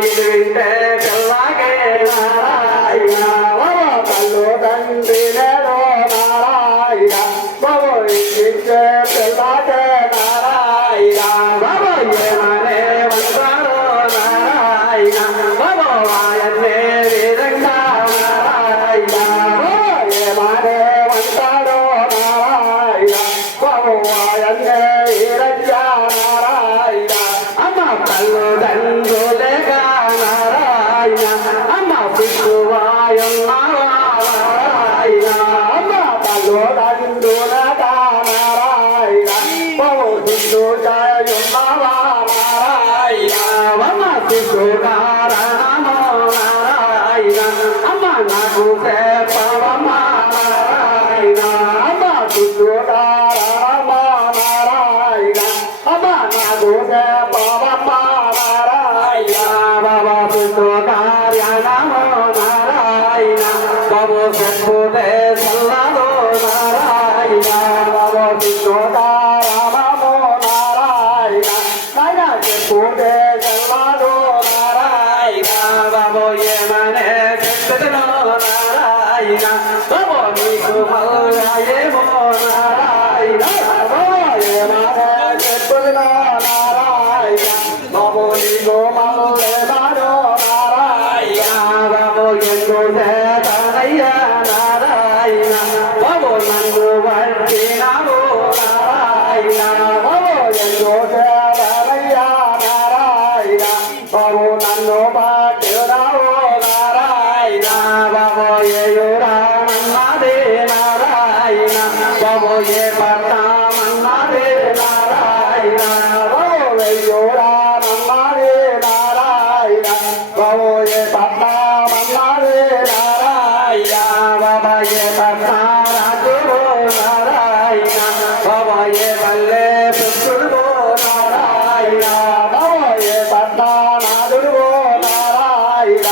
ఇది వింటే పిల్లకే నారాయణ కళ్ళు తండ్రి నేడు నారాయణ బాబు ఇచ్చే పిల్లకే నారాయణ బాబు ఏమనే వంటాడు నారాయణ బాబు ఆయన్నే విధంగా నారాయణ ఏమనే వంటాడు నారాయణ బాబు ఆయన్నే విధంగా నారాయణ అమ్మ కళ్ళు దండులేగా నారాయణ అమ్మ విష్ణువాయమ్మ నారాయణ అమ్మ కళ్ళు దండులేగా నారాయణ బాబు విష్ణువాయమ్మ నారాయణ అమ్మ విష్ణుకారణమో నారాయణ అమ్మ నాకు సేపవమ్మ నారాయణ అమ్మ విష్ణుకారణమో నారాయణ అమ్మ నాకు సేపవమ్మ నారాయణ బాబా విష్ణుకార్యనమో నారాయణ బాబు చెప్పుతే సల్లదో నారాయణ బాబు విష్ణుకారణమో నారాయణ నాయన చెప్పుతే సల్లదో నారాయణ బాబు ఏమనే చెప్పుతునో నారాయణ బాబు నీకు మల్లాయేమో నారాయణ బాబు ఏమనే చెప్పుతునో నారాయణ బాబు నీకు మల్లేమారో నారాయణ బాబు ఎందు చేతనయ్య నారాయణ బాబు నన్ను వచ్చినావు నారాయణ బాబు ఎందు చేతనయ్య నారాయణ బాబు నన్ను పట్టినావు నారాయణ బాబు ఏయురానన్నదే నారాయణ బాబు ఏ పట్టామన్నదే నారాయణ బాబు వెయ్యూరానన్నదే నారాయణ బాబు ఏ పట్టామన్నదే నారాయణ బాబా ఏ పట్టారాజువో నారాయణ బాబా ఏ పల్లె పుత్రుడువో నారాయణ బాబు ఏ పట్టానాథుడువో నారాయణ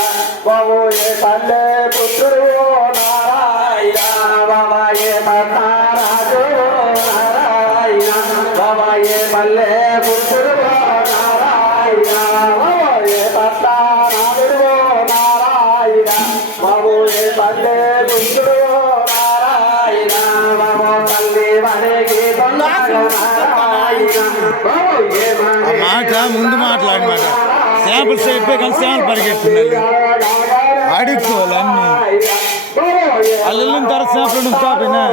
బాబు ఏ పల్లె పుత్రుడువో నారాయణ బాబా ఏ పట్టారాజువో నారాయణ బాబా ఏ పల్లె పుత్రుడువో నారాయణ బాబు ఏ పట్టానాథుడువో నారాయణ బాబు ఏ పల్లె పుత్రుడువో నారాయణ బాబు తల్లి వనకి నారాయణ బాబు ఏ మాట ముందు మాట్లాడి మాట శాంపుల్స్ అయిపోయి కానీ శాంపుల్ పరిగెత్తున్నారు అడుక్కోవాలి అన్ని వాళ్ళు వెళ్ళిన తర్వాత శాంపుల్ నుంచి కాపోయినా